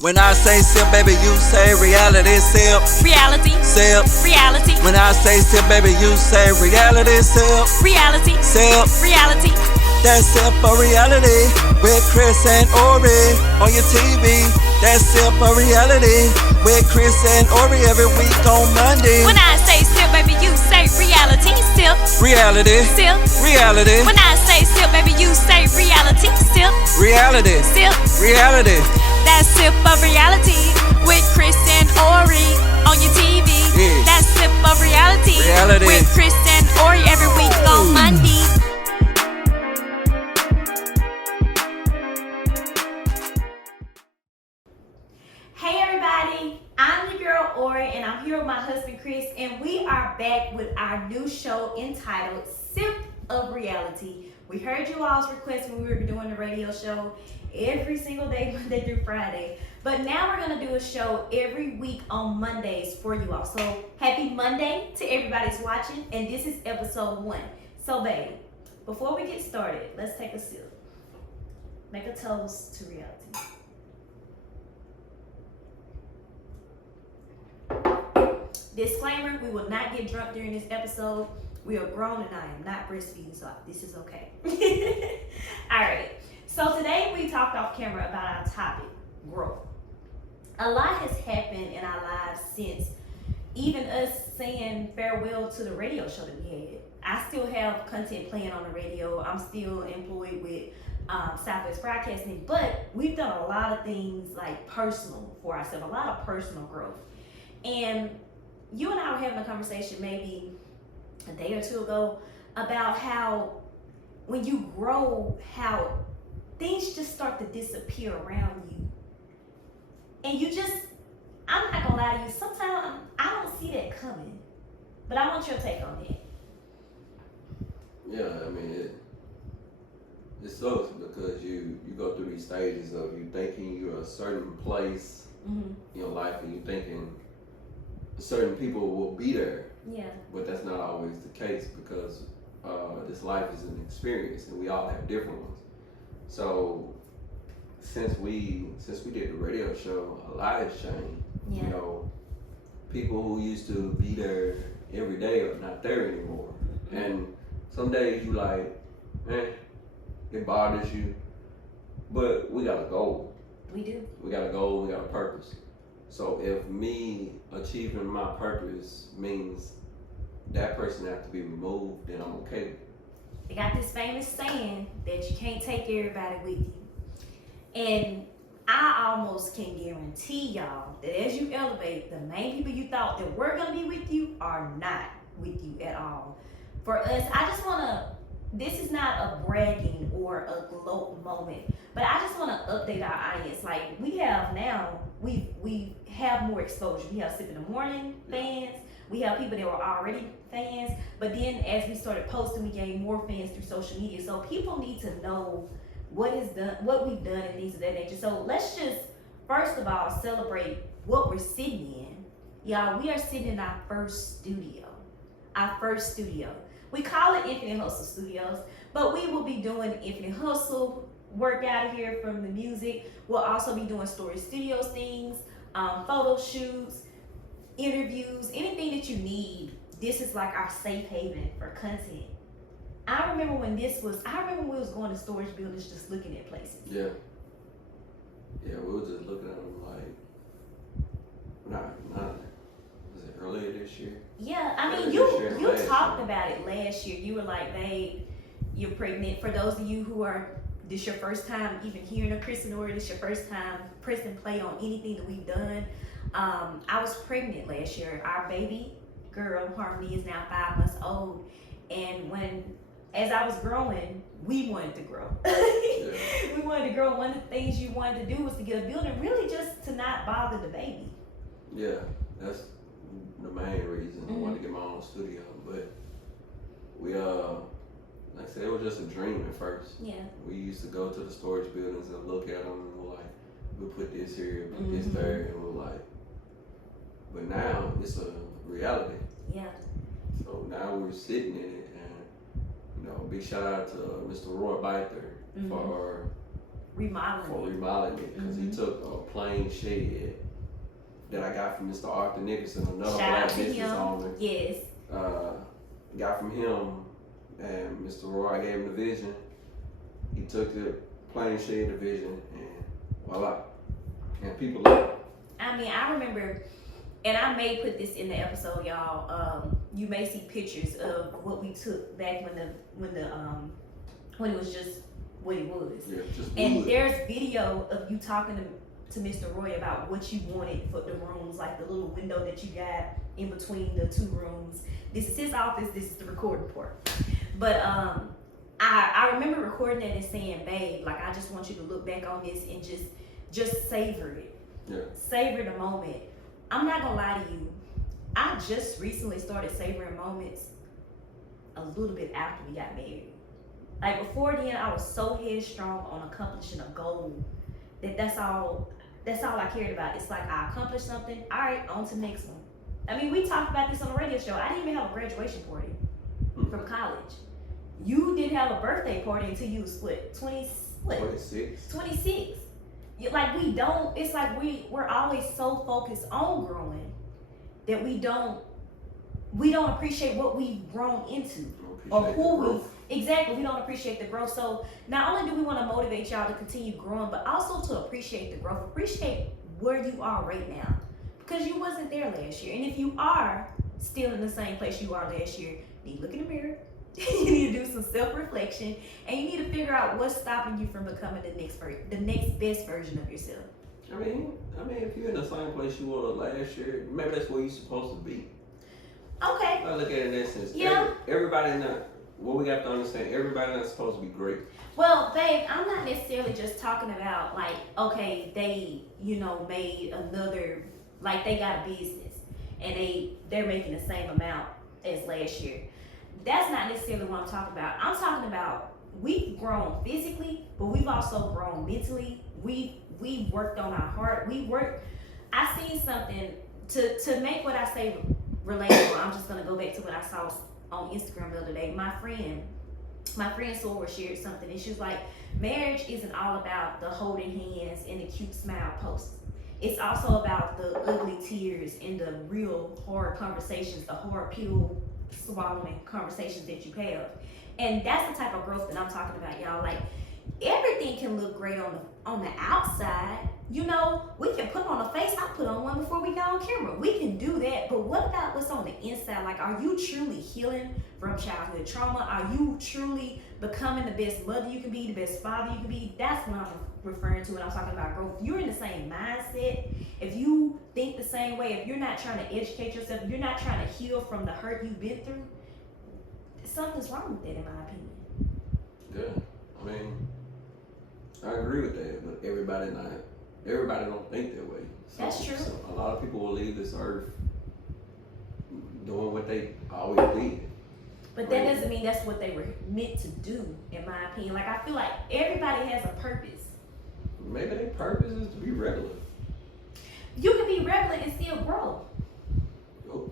When I say SIPP, baby, you say reality. SIPP. Reality. SIPP. Reality. When I say SIPP, baby, you say reality. SIPP. Reality. SIPP. Reality. That's SIPP of Reality with Kris and Ori on your TV. That's SIPP of Reality with Kris and Ori every week on Monday. When I say SIPP, baby, you say reality. SIPP. Reality. SIPP. Reality. When I say SIPP, baby, you say reality. SIPP. Reality. SIPP. Reality. That's SIPP of Reality with Kris and Ori on your TV. Yeah. That's SIPP of Reality with Kris and Ori every week on Monday. Hey everybody, I'm your girl Ori and I'm here with my husband Kris, and we are back with our new show entitled SIPP of Reality. We heard you all's requests when we were doing the radio show every single day, Monday through Friday. But now we're going to do a show every week on Mondays for you all. So happy Monday to everybody who's watching, and this is episode 1. So babe, before we get started, let's take a sip. Make a toast to reality. Disclaimer, we will not get drunk during this episode. We are grown and I am not breastfeeding, so this is okay. Alright, so today we talked off camera about our topic, growth. A lot has happened in our lives since even us saying farewell to the radio show that we had. I still have content playing on the radio. I'm still employed with Southwest Broadcasting, but we've done a lot of things like personal for ourselves, a lot of personal growth. And you and I were having a conversation maybe a day or two ago about how when you grow, how things just start to disappear around you. And you just, I'm not gonna lie to you, sometimes I don't see that coming. But I want your take on that. Yeah, I mean, it sucks because you go through these stages of you thinking you're a certain place in your life and you thinking certain people will be there. Yeah. But that's not always the case because this life is an experience and we all have different ones. So since we did the radio show, a lot has changed. Yeah. You know, people who used to be there every day are not there anymore. And some days you like, it bothers you, but we got a goal. We do. We got a goal, we got a purpose. So if me achieving my purpose means that person has to be removed, then I'm okay with it. They got this famous saying that you can't take everybody with you. And I almost can guarantee y'all that as you elevate, the main people you thought that were gonna be with you are not with you at all. For us, I just wanna, this is not a bragging or a gloat moment, but I just wanna update our audience. Like we have now, we have more exposure. We have SIPP in the Morning fans. We have people that were already fans, but then as we started posting, we gained more fans through social media. So people need to know what we've done and things of that nature. So let's just, first of all, celebrate what we're sitting in. Y'all, we are sitting in our first studio. Our first studio. We call it Infinite Hustle Studios, but we will be doing Infinite Hustle work out of here from the music. We'll also be doing Story Studios things, photo shoots, interviews, anything that you need. This is like our safe haven for content. I remember when we was going to storage buildings just looking at places. Yeah. Yeah, we were just looking at them like, was it earlier this year? Yeah, I mean, you talked about it last year. You were like, babe, you're pregnant. For those of you who are, this your first time even hearing of Kris and Ori, this your first time pressing play on anything that we've done. I was pregnant last year. Our baby girl, Harmony, is now 5 months old. And as I was growing, we wanted to grow. Yeah. We wanted to grow. One of the things you wanted to do was to get a building, really just to not bother the baby. Yeah, that's the main reason I wanted to get my own studio. But we, like I said, it was just a dream at first. Yeah. We used to go to the storage buildings and look at them and we're like, we'll put this here, put this there, and we're like, but now it's a reality. Yeah. So now we're sitting in it, and you know, big shout out to Mr. Roy Byther for remodeling it, because he took a plain shed that I got from Mr. Arthur Nicholson, another black business owner. Yes. Got from him, and Mr. Roy gave him the vision. He took the plain shed division, and voila. And people love it. I mean, I remember, and I may put this in the episode, y'all. You may see pictures of what we took back when it was just what it was. Yeah, just and wood. There's video of you talking to Mr. Roy about what you wanted for the rooms, like the little window that you got in between the two rooms. This is his office. This is the recording part. But I remember recording that and saying, babe, like, I just want you to look back on this and just savor it. Yeah. Savor the moment. I'm not gonna lie to you. I just recently started savoring moments a little bit after we got married. Like, before then, I was so headstrong on accomplishing a goal that's all I cared about. It's like, I accomplished something. All right, on to the next one. I mean, we talked about this on the radio show. I didn't even have a graduation party from college. You didn't have a birthday party until you was 26. 26. Like, we don't, it's like we're always so focused on growing that we don't appreciate what we've grown into or who we don't appreciate the growth. So not only do we want to motivate y'all to continue growing, but also to appreciate the growth. Appreciate where you are right now, because you wasn't there last year. And if you are still in the same place you are last year, you need to look in the mirror. You need to do some self-reflection, and you need to figure out what's stopping you from becoming the next best version of yourself. I mean, if you're in the same place you were last year, maybe that's where you're supposed to be. Okay. I look at it in that sense. Yeah. Everybody not. What we have to understand, everybody not supposed to be great. Well, babe, I'm not necessarily just talking about, like, okay, they, made another, like, they got a business and they're making the same amount as last year. That's not necessarily what I'm talking about. I'm talking about we've grown physically, but we've also grown mentally. We've worked on our heart. I seen something to make what I say relatable. I'm just gonna go back to what I saw on Instagram the other day. My friend Sora shared something, and she was like, marriage isn't all about the holding hands and the cute smile posts. It's also about the ugly tears and the real hard conversations, the hard pill swallowing conversations that you have. And that's the type of growth that I'm talking about, y'all. Like, everything can look great on the outside. We can put on a face. I put on one before we got on camera. We can do that, but what about what's on the inside? Like, are you truly healing from childhood trauma? Are you truly becoming the best mother you can be, the best father you can be? That's what I'm referring to when I'm talking about growth. If you're in the same mindset, if you think the same way, if you're not trying to educate yourself, if you're not trying to heal from the hurt you've been through, something's wrong with that, in my opinion. Yeah, I mean, I agree with that, but everybody don't think that way. That's true. So a lot of people will leave this earth doing what they always did. But that doesn't mean that's what they were meant to do, in my opinion. Like, I feel like everybody has a purpose. Maybe their purpose is to be regular. You can be regular and still grow.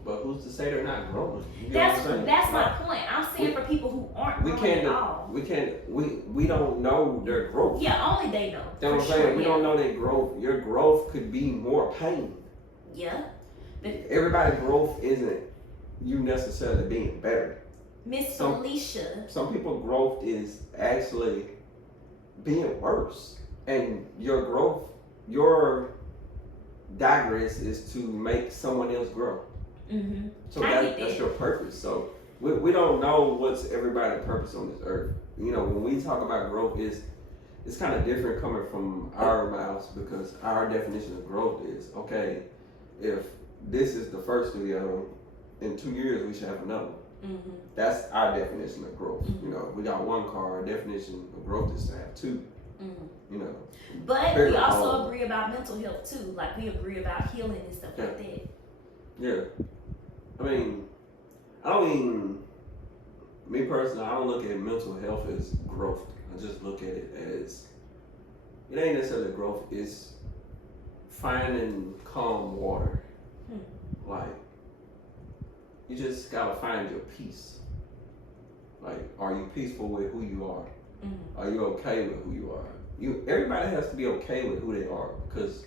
But who's to say they're not growing? That's my point. I'm saying for people who aren't growing at all. We don't know their growth. Yeah, only they know. You know what I'm saying? We don't know their growth. Your growth could be more pain. Yeah. But everybody's growth isn't you necessarily being better. Miss Felicia. Some people's growth is actually being worse. And your growth, your digress is to make someone else grow. Mm-hmm. So that's your purpose. So we don't know what's everybody's purpose on this earth. When we talk about growth, it's kind of different coming from our mouths, because our definition of growth is, okay, if this is the first video, in 2 years we should have another one. Mm-hmm. That's our definition of growth. Mm-hmm. We got one car. Our definition of growth is to have two. Mm-hmm. But we also agree about mental health too. Like, we agree about healing and stuff like that. Yeah. Me personally, I don't look at mental health as growth. I just look at it as, it ain't necessarily growth, it's finding calm water. Like, you just gotta find your peace. Like, are you peaceful with who you are? Mm-hmm. Are you okay with who you are? everybody has to be okay with who they are, because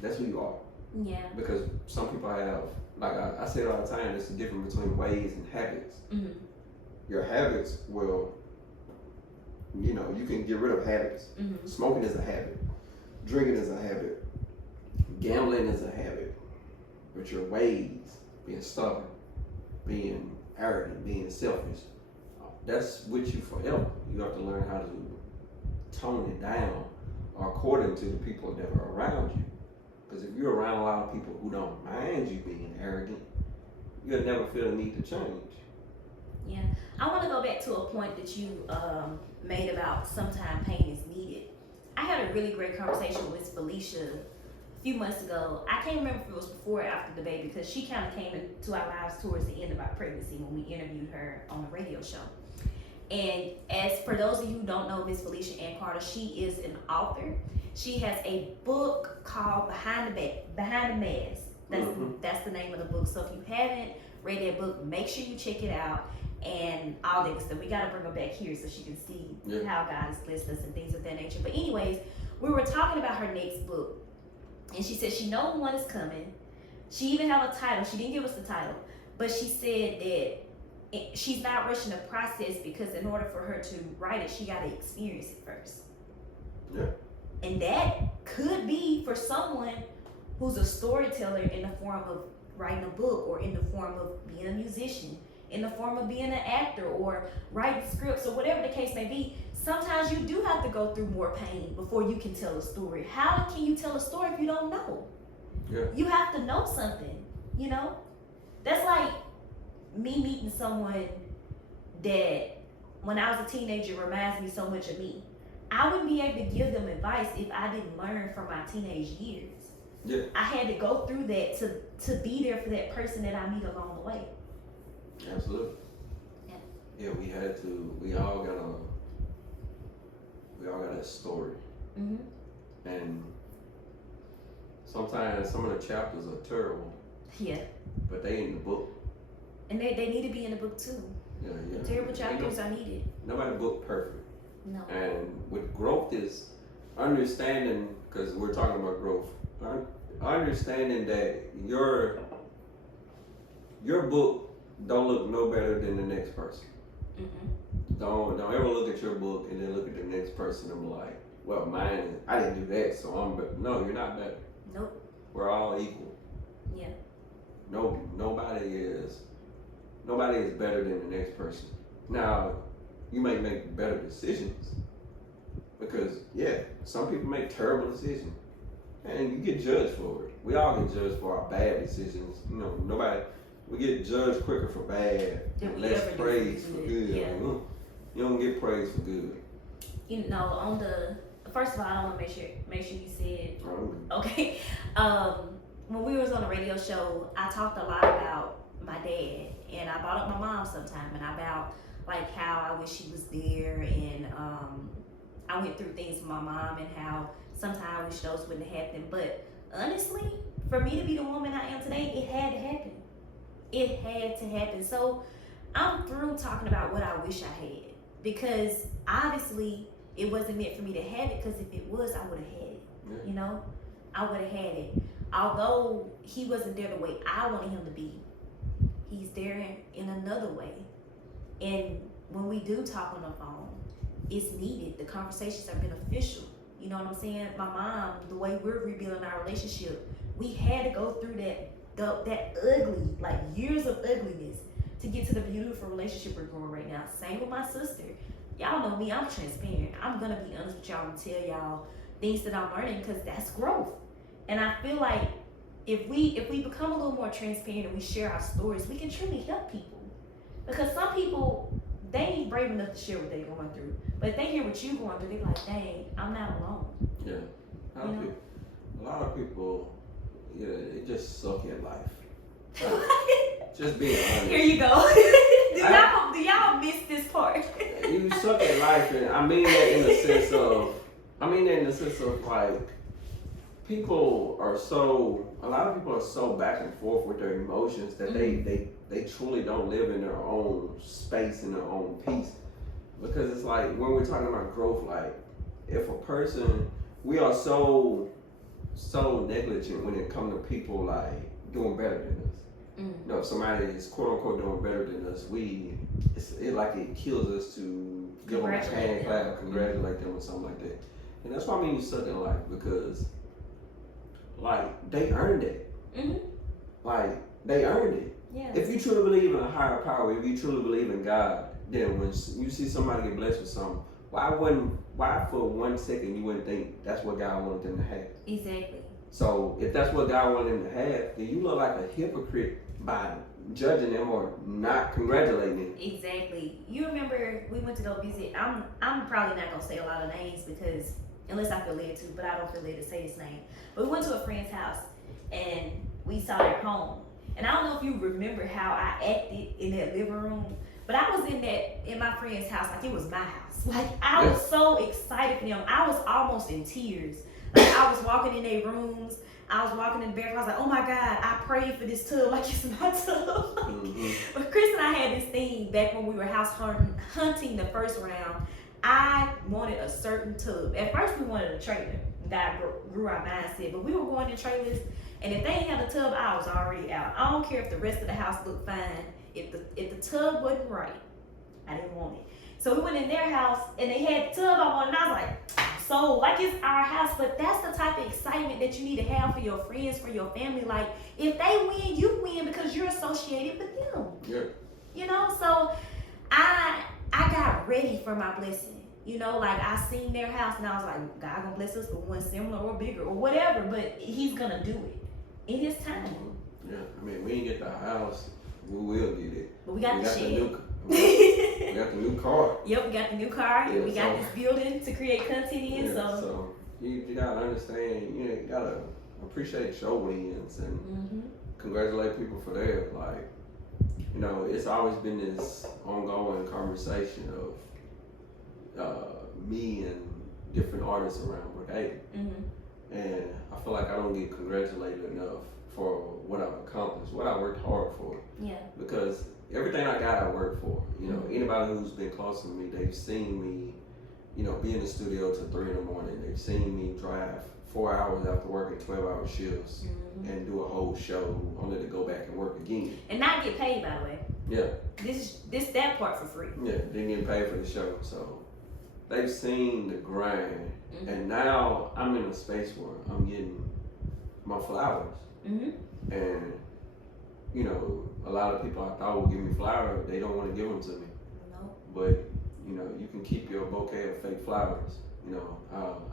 that's who you are. Yeah. Because some people have, like I say it all the time, there's a difference between ways and habits. Mm-hmm. Your habits will, you know, you can get rid of habits. Mm-hmm. Smoking is a habit. Drinking is a habit. Gambling is a habit. But your ways, being stubborn, being arrogant, being selfish, that's with you forever. You have to learn how to tone it down according to the people that are around you. Because if you're around a lot of people who don't mind you being arrogant, you'll never feel the need to change. Yeah. I want to go back to a point that you made about sometimes pain is needed. I had a really great conversation with Miss Felicia a few months ago. I can't remember if it was before or after the baby, because she kind of came into our lives towards the end of our pregnancy when we interviewed her on the radio show. And as for those of you who don't know Miss Felicia Ann Carter, she is an author. She has a book called Behind the Mask. That's the name of the book. So if you haven't read that book, make sure you check it out and all that stuff. We got to bring her back here so she can see how God has blessed us and things of that nature. But anyways, we were talking about her next book, and she said she knows one is coming. She even have a title. She didn't give us the title, but she said that she's not rushing the process because in order for her to write it, she got to experience it first. Yeah. And that could be for someone who's a storyteller in the form of writing a book, or in the form of being a musician, in the form of being an actor, or writing scripts, or whatever the case may be. Sometimes you do have to go through more pain before you can tell a story. How can you tell a story if you don't know? Yeah. You have to know something, you know? That's like me meeting someone that, when I was a teenager, reminds me so much of me. I wouldn't be able to give them advice if I didn't learn from my teenage years. Yeah. I had to go through that to be there for that person that I meet along the way. Absolutely. Yeah. Yeah, we all got a story. Mm-hmm. And sometimes some of the chapters are terrible. Yeah. But they in the book. And they need to be in the book too. Yeah. The terrible chapters are needed. Nobody book perfect. No. And with growth is understanding, because we're talking about growth, understanding that your book don't look no better than the next person. Mm-hmm. Don't ever look at your book and then look at the next person and be like, well, mine, I didn't do that, so I'm better. No, you're not better. Nope. We're all equal. Yeah. Nobody is better than the next person. Now, you may make better decisions, because some people make terrible decisions and you get judged for it. We all get judged for our bad decisions. You know, we get judged quicker for bad and less praise for good. Yeah. You don't get praise for good. You know, first of all, I want to make sure you said, okay. When we was on the radio show, I talked a lot about my dad, and I brought up my mom sometime, and about like how I wish she was there, and I went through things with my mom and how sometimes I wish those wouldn't have happened. But honestly, for me to be the woman I am today, it had to happen. It had to happen. So I'm through talking about what I wish I had, because obviously it wasn't meant for me to have it, because if it was, I would have had it. Yeah. You know, I would have had it. Although he wasn't there the way I wanted him to be, he's there in another way. And when we do talk on the phone, it's needed. The conversations are beneficial. You know what I'm saying? My mom, the way we're rebuilding our relationship, we had to go through that ugly, like years of ugliness, to get to the beautiful relationship we're growing right now. Same with my sister. Y'all know me, I'm transparent. I'm gonna be honest with y'all and tell y'all things that I'm learning, because that's growth. And I feel like if we become a little more transparent and we share our stories, we can truly help people. Because some people, they ain't brave enough to share what they're going through. But if they hear what you're going through, they're like, dang, I'm not alone. Yeah. A lot of people, they just suck at life. Just being honest. Here you go. Do y'all miss this part? You suck at life, and I mean that in the sense of like, a lot of people are so back and forth with their emotions that they truly don't live in their own space, in their own peace. Because it's like, when we're talking about growth, like, if a person, we are so negligent when it comes to people like doing better than us. You know, if somebody is quote unquote doing better than us, it like it kills us to give them a hand clap, congratulate them or something like that. And that's why I mean you suck in life, because like they earned it. Like they earned it. Yeah. If you truly believe in a higher power, if you truly believe in God, then when you see somebody get blessed with something, why for 1 second you wouldn't think that's what God wanted them to have? Exactly. So if that's what God wanted them to have, then you look like a hypocrite by judging them or not congratulating them. Exactly. You remember we went to go visit. I'm probably not gonna say a lot of names because unless I feel led to, but I don't feel led to say his name. But we went to a friend's house and we saw their home. And I don't know if you remember how I acted in that living room, but I was in my friend's house like it was my house. Like I was so excited for them. I was almost in tears. Like I was walking in their rooms. I was walking in the bathroom. I was like, oh my God, I prayed for this tub like it's my tub. But Kris and I had this thing back when we were house hunting the first round. I wanted a certain tub. At first we wanted a trailer. God grew our mindset, but we were going in trailers, and if they didn't have a tub, I was already out. I don't care if the rest of the house looked fine. If the tub wasn't right, I didn't want it. So we went in their house, and they had the tub I wanted, and I was like, so like it's our house, but that's the type of excitement that you need to have for your friends, for your family. Like if they win, you win because you're associated with them. Yeah. You know, so I got ready for my blessing. You know, like I seen their house and I was like, God gonna bless us with one similar or bigger or whatever, but He's gonna do it in His time. Yeah, I mean, we didn't get the house, we will get it. But we got the shed. We got the new car. Yep, we got the new car. Yeah, we got this building to create content in. Yeah, so you gotta understand, you gotta appreciate your wins and congratulate people for theirs. Like, you know, it's always been this ongoing conversation of me and different artists around Brookhaven. And I feel like I don't get congratulated enough for what I've accomplished, what I worked hard for. Yeah. Because everything I got, I worked for. You know, anybody who's been close to me, they've seen me, you know, be in the studio till 3 in the morning. They've seen me drive 4 hours after working 12-hour shifts and do a whole show only to go back and work again. And not get paid, by the way. Yeah. That part for free. Yeah, didn't get paid for the show. So they've seen the grind. And now I'm in a space where I'm getting my flowers. And, you know, a lot of people I thought would give me flowers, they don't want to give them to me. No. But, you know, you can keep your bouquet of fake flowers. You know,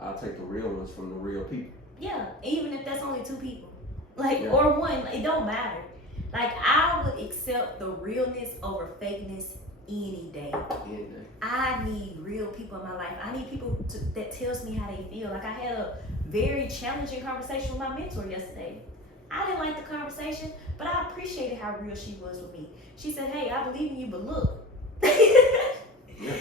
I'll take the real ones from the real people. Yeah, even if that's only 2 people. Like, or 1, it don't matter. Like, I would accept the realness over fakeness any day. I need real people in my life. I need people that tells me how they feel. Like I had a very challenging conversation with my mentor yesterday. I didn't like the conversation, but I appreciated how real she was with me. She said, hey, I believe in you, but look.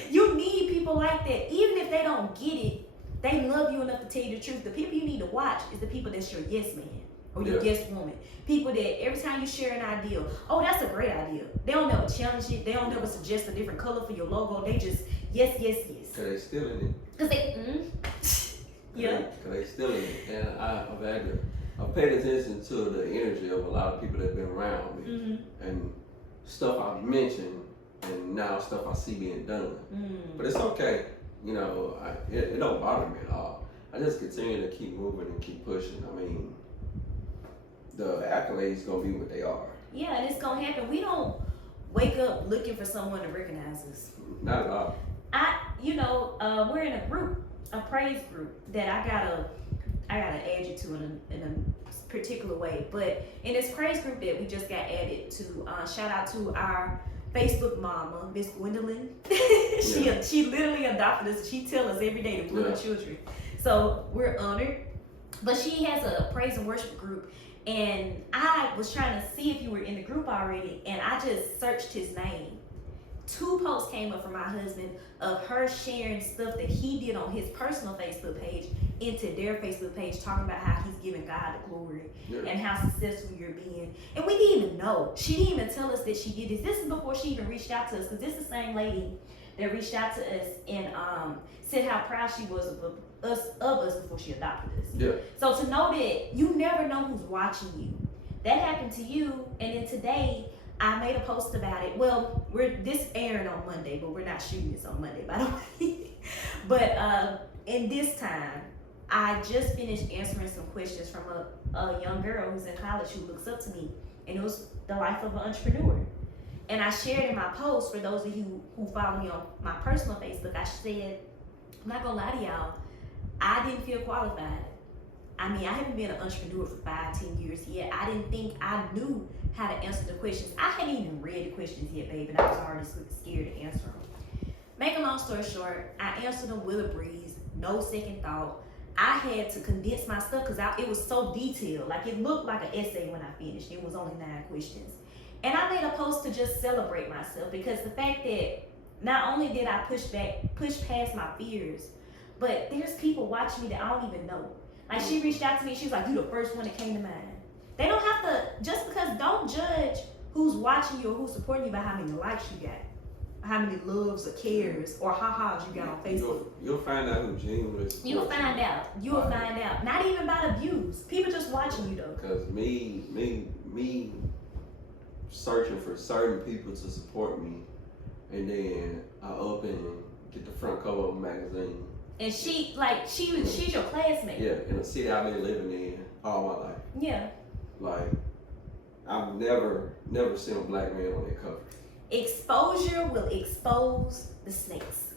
You need people like that. Even if they don't get it, they love you enough to tell you the truth. The people you need to watch is the people that's your yes man or your yes woman. People that every time you share an idea, oh, that's a great idea. They don't never challenge it. They don't never suggest a different color for your logo. They just, yes. Cause they stealing it. Cause they, Cause they stealing it. And I've paid attention to the energy of a lot of people that have been around me. And stuff I've mentioned and now stuff I see being done. But it's okay. You know, it don't bother me at all. I just continue to keep moving and keep pushing. I mean, the accolades gonna be what they are. Yeah, and it's gonna happen. We don't wake up looking for someone to recognize us. Not at all. We're in a group, a praise group that I gotta add you to in a particular way. But in this praise group that we just got added to, shout out to our Facebook mama, Miss Gwendolyn. She literally adopted us. She tells us every day to blue children. So we're honored. But she has a praise and worship group, and I was trying to see if you were in the group already, and I just searched his name. 2 posts came up from my husband of her sharing stuff that he did on his personal Facebook page into their Facebook page, talking about how he's giving God the glory and how successful you're being. And we didn't even know. She didn't even tell us that she did this. This is before she even reached out to us, because this is the same lady that reached out to us and said how proud she was us before she adopted us. Yeah. So to know that you never know who's watching you, that happened to you, and then today I made a post about it. Well, this airing on Monday, but we're not shooting this on Monday, by the way. But in this time, I just finished answering some questions from a young girl who's in college who looks up to me, and it was the life of an entrepreneur. And I shared in my post, for those of you who follow me on my personal Facebook, I said, I'm not gonna lie to y'all, I didn't feel qualified. I mean, I haven't been an entrepreneur for 5-10 years yet. I didn't think I knew how to answer the questions. I hadn't even read the questions yet, babe, and I was already scared to answer them. Make a long story short, I answered them with a breeze, no second thought. I had to condense my stuff because it was so detailed. Like, it looked like an essay when I finished. It was only 9 questions. And I made a post to just celebrate myself, because the fact that not only did I push past my fears, but there's people watching me that I don't even know. Like, she reached out to me, she was like, you the first one that came to mind. They don't have to, just because, don't judge who's watching you or who's supporting you by how many likes you got, how many loves or cares or ha-has you got on Facebook. You'll find out who genuinely is. You'll find out. You'll find out. Not even by the views. People just watching you, though. Because me searching for certain people to support me, and then I up and get the front cover of a magazine. And she's your classmate. Yeah, in a city I've been living in all my life. Yeah. Like, I've never seen a black man on that cover. Exposure will expose the snakes.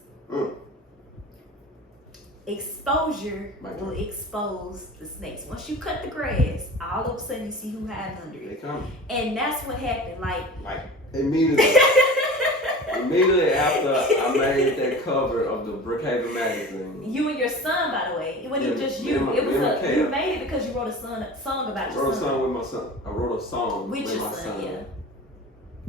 Exposure will expose the snakes. Once you cut the grass, all of a sudden you see who hiding under it. They coming. And that's what happened. Like immediately after I made that cover of the Brookhaven magazine. You and your son, by the way. It wasn't just you. You made it because you wrote a song about your son. I wrote a song with my son. I wrote a song with your my son. Yeah.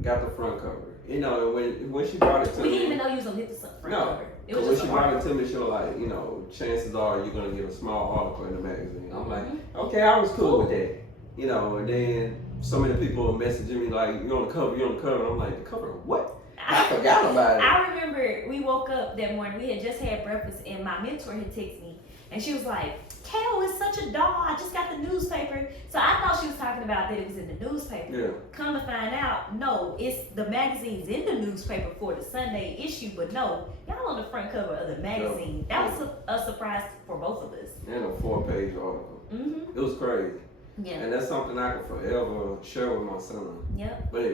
Got the front cover. You know, when she brought it to me. We didn't even know you was gonna get the front cover. It was when just she brought it to me, she was like, you know, chances are you're gonna get a small article in the magazine. I'm like, okay, I was cool with that. You know, and then so many people messaging me like, you're on the cover, And I'm like, the cover of what? I forgot about it. I remember we woke up that morning, we had just had breakfast, and my mentor had texted me, and she was like, Kale, it's such a doll. I just got the newspaper. So I thought she was talking about that it was in the newspaper. Yeah. Come to find out, no, it's the magazine's in the newspaper for the Sunday issue, but no, y'all on the front cover of the magazine. Yeah. That was a surprise for both of us. And a 4-page article. Mm-hmm. It was crazy. Yeah. And that's something I can forever share with my son. Yep. But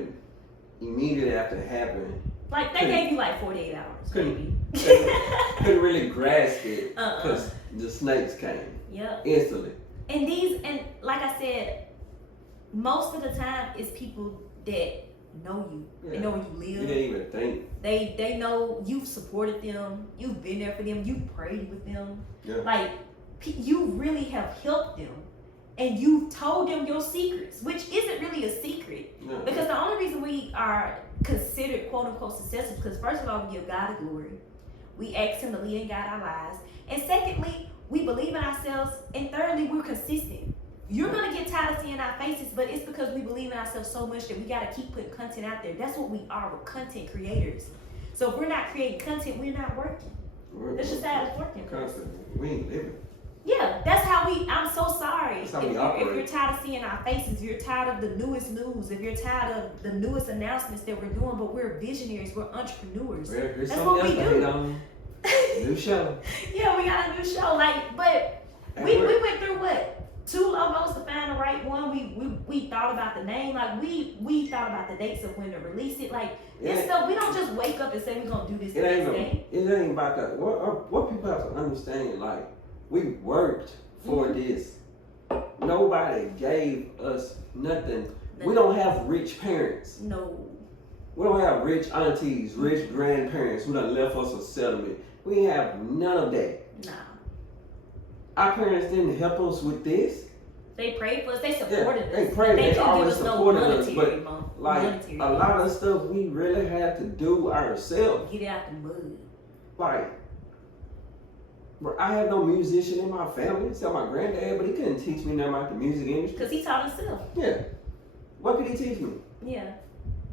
immediately after it happened, like, they gave you like 48 hours, maybe. Couldn't really grasp it because the snakes came. Yep. Instantly. And like I said, most of the time it's people that know you. Yeah. They know where you live. You didn't even think. They know you've supported them. You've been there for them. You prayed with them. Yeah. Like, you really have helped them. And you've told them your secrets, which isn't really a secret. No. Because the only reason we are considered quote unquote successful, because first of all, we give God the glory. We ask Him to lead and guide our lives. And secondly, we believe in ourselves. And thirdly, we're consistent. You're going to get tired of seeing our faces, but it's because we believe in ourselves so much that we got to keep putting content out there. That's what we are. We're content creators. So if we're not creating content, we're not working. That's just how it's working. Constantly. We ain't living. Yeah, that's how I'm so sorry. That's how we operate. If you're tired of seeing our faces, if you're tired of the newest news, if you're tired of the newest announcements that we're doing, but we're visionaries, we're entrepreneurs. That's what we do. New show. Yeah, we got a new show. But we went through what? 2 logos to find the right one. We thought about the name. Like, we thought about the dates of when to release it. Like, this stuff, we don't just wake up and say we're going to do this the next day. It ain't about that. What people have to understand, like, we worked for this. Nobody gave us nothing. We don't have rich parents. No. We don't have rich aunties, rich grandparents who done left us a settlement. We have none of that. Nah. Our parents didn't help us with this. They prayed for us. They supported us. They prayed. They always supported us. But like, a lot of stuff we really had to do ourselves. Get out the mud. Like, I had no musician in my family except my granddad, but he couldn't teach me nothing about the music industry. Because he taught himself. Yeah. What could he teach me? Yeah.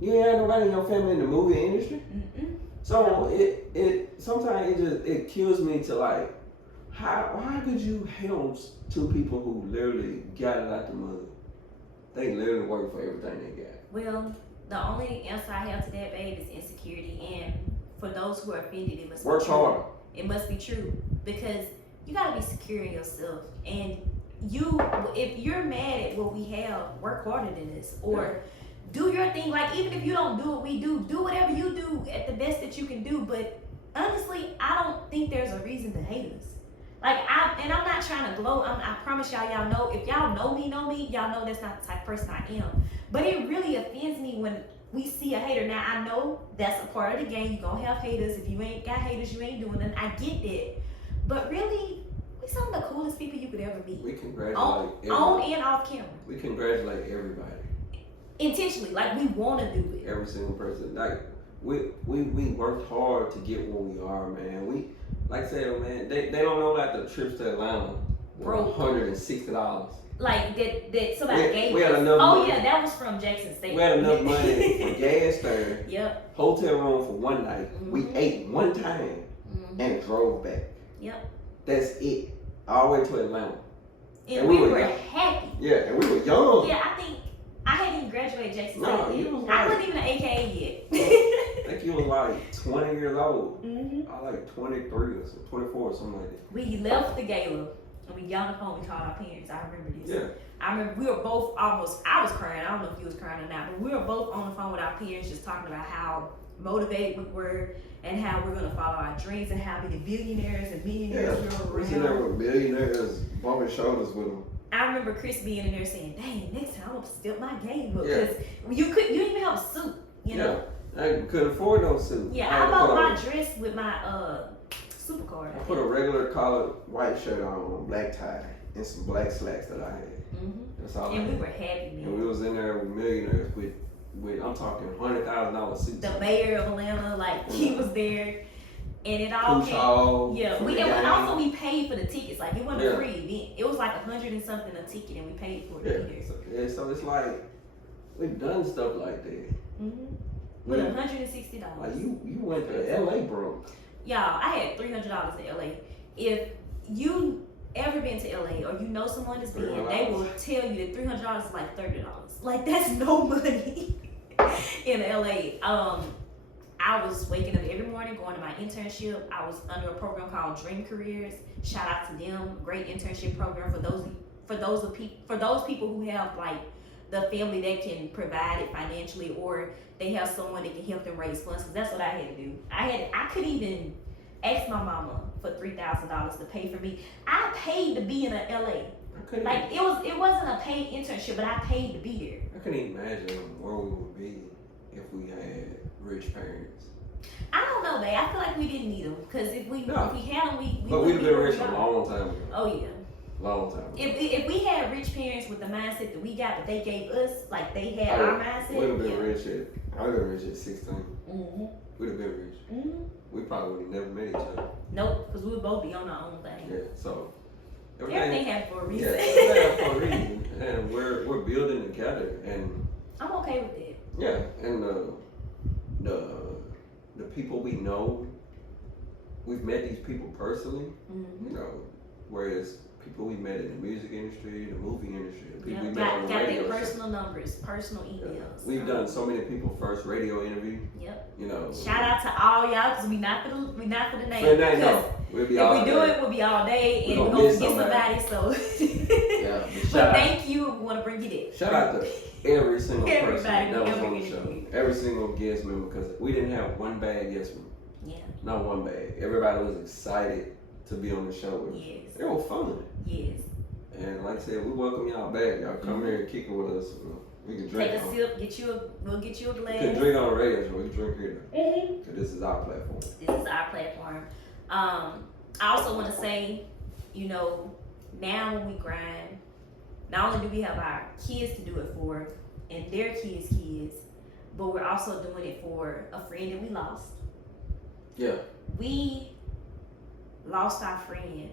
You ain't had nobody in your family in the movie industry? Mm-mm. So it sometimes it kills me to, like, Why could you hate on two people who literally got it out the mud? They literally work for everything they got. Well, the only answer I have to that, babe, is insecurity. And for those who are offended, it must work be true. harder. It must be true because you gotta be secure in yourself. And if you're mad at what we have, work harder than this, or do your thing. Like, even if you don't do what we do whatever you do at the best that you can do. But honestly, I don't think there's a reason to hate us. Like, I'm not trying to gloat. I promise y'all know. If y'all know me, y'all know that's not the type of person I am. But it really offends me when we see a hater. Now, I know that's a part of the game. You're going to have haters. If you ain't got haters, you ain't doing nothing. I get that. But really, we some of the coolest people you could ever meet. We congratulate on and off camera. We congratulate everybody. Intentionally. Like, we want to do it. Every single person. Like, we worked hard to get where we are, man. Like I said, man, they don't know like the trips to Atlanta were $160. Like that somebody gave we had us. enough money. Yeah, that was from Jackson State. We had enough money for gas there. Yep. Hotel room for one night. Mm-hmm. We ate one time and drove back. Yep. That's it. All the way to Atlanta. And we were happy. Yeah, and we were young. Yeah, I think I hadn't even graduated Jackson State. I wasn't even an AKA yet. I think you was like 20 years old. Mm-hmm. I was like 23 or 24 or something like that. We left the gala and we got on the phone. We called our parents. I remember this. Yeah. I remember we were both almost. I was crying. I don't know if you was crying or not, but we were both on the phone with our parents, just talking about how motivated we were and how we're gonna follow our dreams and how many billionaires and millionaires we were around. We sitting there with millionaires bumping shoulders with them. I remember Kris being in there saying, "Dang, next time I'm gonna step my game up," Yeah. because you didn't even have a suit, you know. Yeah. I couldn't afford no suit. Yeah, I bought my dress with my Supercard. I put a regular collared white shirt on, black tie, and some black slacks that I had. Mm-hmm. That's all. And we were happy, man. And we was in there with millionaires with I'm talking $100,000 suits. The mayor of Atlanta, like he was there, and it all came. Yeah, and also we paid for the tickets. Like it wasn't a free event. It was like $100 and something a ticket, and we paid for it. Yeah. So it's like we've done stuff like that. Mm-hmm. With $160. Like you went to LA broke. Y'all, I had $300 to LA. If you ever been to LA or you know someone that's been, they will tell you that $300 is like $30. Like that's no money in LA. I was waking up every morning going to my internship. I was under a program called Dream Careers. Shout out to them. Great internship program for those people who have like the family that can provide it financially, or they have someone that can help them raise funds. Cause that's what I had to do. I couldn't even ask my mama for $3,000 to pay for me. I paid to be in LA. Like it wasn't a paid internship, but I paid to be there. I couldn't imagine where we would be if we had rich parents. I don't know, babe. I feel like we didn't need them because if we had them, we but we'd have been rich a long time ago. Oh yeah. Long time ago. If we had rich parents with the mindset that we got, that they gave us, like they had our mindset. We'd have been rich I would have been rich at 16. Mm-hmm. We'd have been rich. Mm-hmm. We probably would have never met each other. Nope, because we would both be on our own thing. Yeah, so everything happened for a reason. Yeah, everything happened for a reason, and we're building together, and I'm okay with it. Yeah, and the people we know, we've met these people personally. Mm-hmm. You know, whereas people we met in the music industry, the movie industry, the people we met got on the their radio personal numbers, personal emails. Yeah. We've done so many people's first radio interview. Yep. You know. Shout out to all y'all, because we not for the name. We'll be if all we day. do it, we'll be all day, and we're gonna get somebody. So. Yeah. But thank you. We want to bring you there. Shout out to every single person that was on the show. Interview. Every single guest member, because we didn't have one bad guest member. Yeah. Not one bad. Everybody was excited to be on the show. Yes. It was fun. Yes. And like I said, we welcome y'all back. Y'all come here and kick it with us. We can drink. Take a sip. We'll get you a glass. We can drink on the radio, so we can drink here. Mm-hmm. Cause this is our platform. This is our platform. I also want to say, you know, now when we grind, not only do we have our kids to do it for, and their kids' but we're also doing it for a friend that we lost. Yeah. We lost our friend,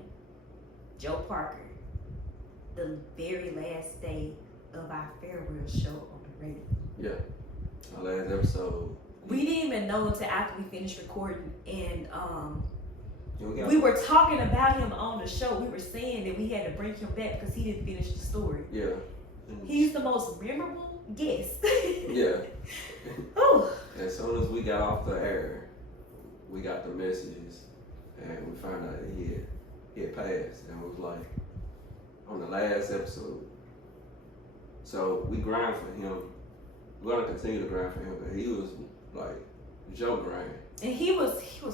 Joe Parker, the very last day of our farewell show on the radio. Yeah. Our last episode. We didn't even know until after we finished recording, and We were talking about him on the show. We were saying that we had to bring him back because he didn't finish the story. Yeah. He's the most memorable guest. Yeah. Ooh. As soon as we got off the air, we got the messages, and we found out that he had passed, and was like on the last episode. So we grind for him. We're gonna continue to grind for him, but he was like Joe grind. And he was so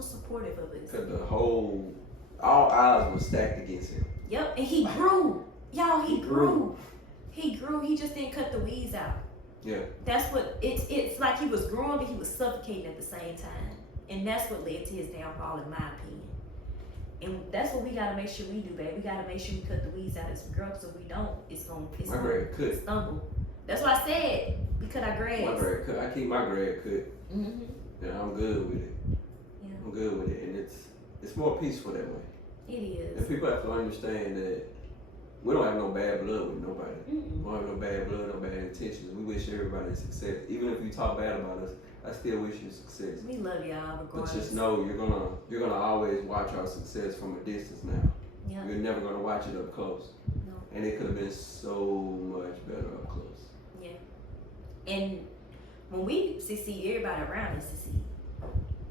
supportive of us. Cause all eyes were stacked against him. Yep, and he grew. Y'all, he grew. He grew. He just didn't cut the weeds out. Yeah. That's what it's like. He was growing, but he was suffocating at the same time, and that's what led to his downfall, in my opinion. And that's what we gotta make sure we do, babe. We gotta make sure we cut the weeds out as a girl, because if we don't, it's gonna stumble. That's why I said we cut our grass. My grass cut. I keep my grass cut. Mm-hmm. And I'm good with it. Yeah. I'm good with it, and it's more peaceful that way. It is. And people have to understand that we don't have no bad blood with nobody. Mm-mm. We don't have no bad blood, no bad intentions. We wish everybody success. Even if you talk bad about us, I still wish you success. We love y'all regardless. But just know you're gonna always watch our success from a distance now. Yeah. You're never gonna watch it up close. No. And it could have been so much better up close. Yeah. And when we succeed, everybody around us succeed.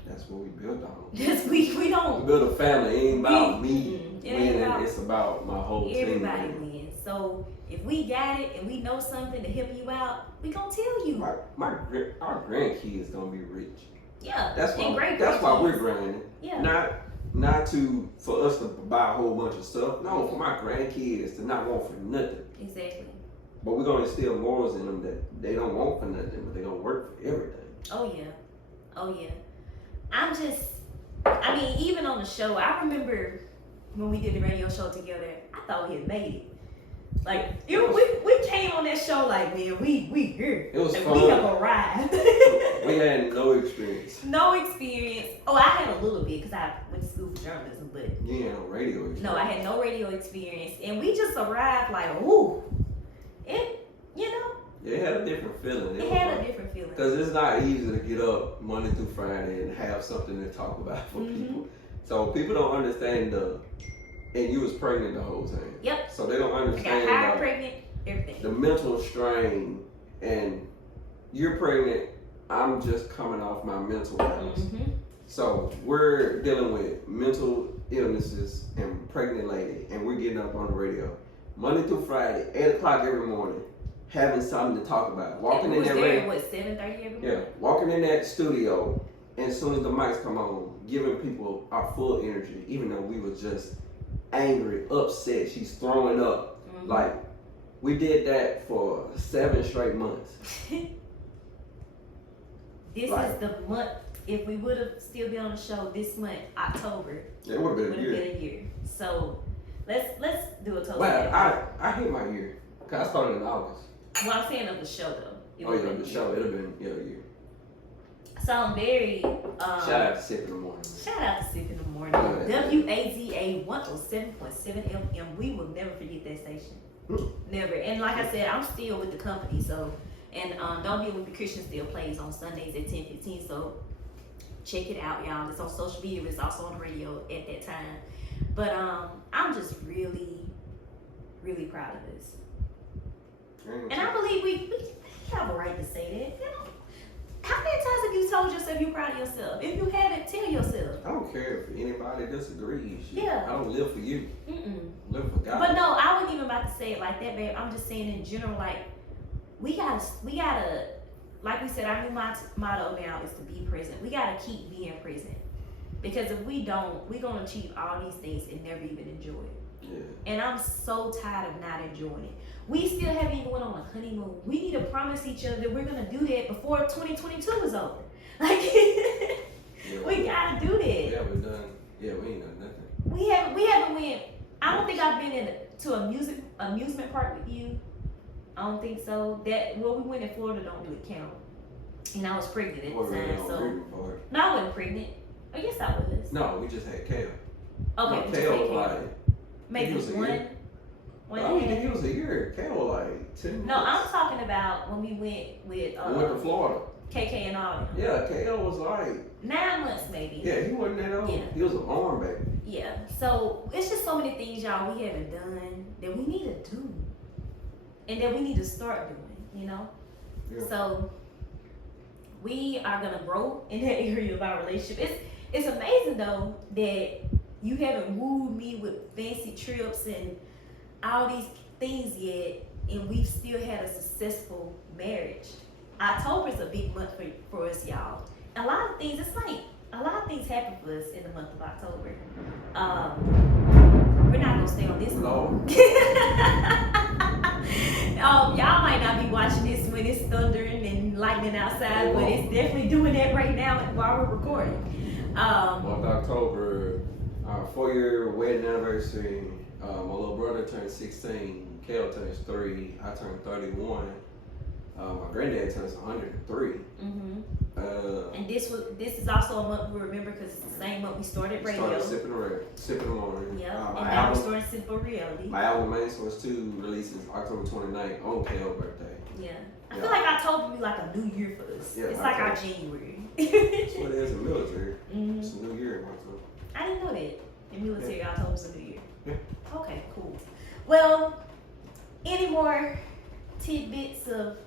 That's what we built on. Yes, we don't. We build a family. It ain't about me winning. About It's about my whole team. Everybody wins. So if we got it and we know something to help you out, we gonna tell you. Our grandkids gonna be rich. Yeah. That's why we're grinding. Yeah. Not for us to buy a whole bunch of stuff. No, for my grandkids to not want for nothing. Exactly. But we're gonna instill morals in them that they don't want for nothing, but they gonna work for everything. Oh yeah. Oh yeah. Even on the show, I remember when we did the radio show together, I thought we had made it. Like, we came on that show like, man, we here. It was like, fun. We have arrived. We had no experience. No experience. Oh, I had a little bit because I went to school for journalism, but You ain't no radio experience. no, I had no radio experience. And we just arrived like, ooh, It had a different feeling. It had a different feeling. Because it's not easy to get up Monday through Friday and have something to talk about for people. So people don't understand and you was pregnant the whole time. Yep. So they don't I understand got hired, pregnant, everything. the mental strain, and you're pregnant, I'm just coming off my mental health. Mm-hmm. So we're dealing with mental illnesses and pregnant lady, and we're getting up on the radio Monday through Friday, 8 o'clock every morning, having something to talk about. Walking in that radio, 7:30 every morning? yeah, walking in that studio, and as soon as the mics come on, giving people our full energy, even though we were just angry, upset. She's throwing up. Mm-hmm. Like, we did that for 7 straight months. This is the month. If we would have still been on the show this month, October, It would have been a year. So let's do a total. Well, I hit my year. Cause I started in August. Well, I'm saying of the show though. The show. It'd have been a year. So I'm very Shout out to SIPP in the morning. Shout out to SIPP in the morning. Yeah. WAZA 107.7 FM. We will never forget that station. Never. And like I said, I'm still with the company. So, and Don't Deal with the Christian still plays on Sundays at 10:15. So check it out, y'all. It's on social media. It's also on the radio at that time. But I'm just really, really proud of this. And I believe we have a right to say that. You know, how many times have you told yourself you're proud of yourself? If you haven't, tell yourself. I don't care if anybody disagrees. Yeah. I don't live for you. Mm-mm. I live for God. But no, I wasn't even about to say it like that, babe. I'm just saying in general, like, we gotta, like we said, our new motto now is to be present. We gotta keep being present. Because if we don't, we're gonna achieve all these things and never even enjoy it. Yeah. And I'm so tired of not enjoying it. We still haven't even went on a honeymoon. We need to promise each other that we're gonna do that before 2022 is over. Like, we gotta do that. We haven't done. Yeah, we ain't done nothing. We haven't went. I don't think I've been to a amusement park with you. I don't think so. We went in Florida. Don't do it count. And I was pregnant at the time, so no, I wasn't pregnant. Oh yes, I was. No, we just had Kale. Okay, no, Kale was like maybe one. I don't think he was a year. Kale was like 10 months. No, I'm talking about when we went with. We went to Florida. KK and all them. Yeah, KO was like 9 months maybe. yeah, he wasn't that old. Yeah. He was a born baby. Yeah. So it's just so many things, y'all, we haven't done that we need to do, and that we need to start doing. You know. Yeah. So we are gonna grow in that area of our relationship. It's amazing though that you haven't wooed me with fancy trips and all these things yet, and we've still had a successful marriage. October is a big month for us, y'all. A lot of things, it's like a lot of things happen for us in the month of October. We're not gonna stay on this long. Y'all might not be watching this when it's thundering and lightning outside, but it's definitely doing that right now while we're recording. Month of October, our 4-year wedding anniversary. My little brother turned 16. Kale turns 3. I turned 31. My granddad turns 103. And this is also a month we remember because it's the same month we started radio. Started SIPP in the morning. Yeah, My and now we're album, starting SIPP of Reality. my album Main Source 2 releases October 29th on Kale's birthday. Yeah. I feel like October be like a new year for us. Yeah, it's like our January. That's what it is in the military. Mm-hmm. It's a new year in October. I didn't know that. In military, October's a new year. Yeah. Okay, cool. Well, any more tidbits of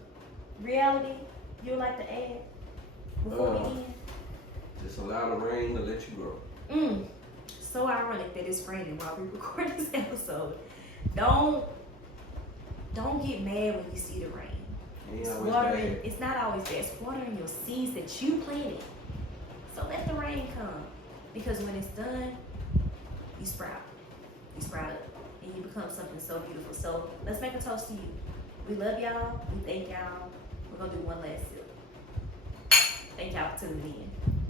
reality you'd like to add before we end? Just allow the rain to let you grow. So ironic that it's raining while we record this episode. Don't get mad when you see the rain. It's watering. It's not always bad. It's watering your seeds that you planted. So let the rain come, because when it's done, you sprout. You sprout up, and you become something so beautiful. So let's make a toast to you. We love y'all. We thank y'all. We're gonna do one last sip. Thank y'all for tuning in.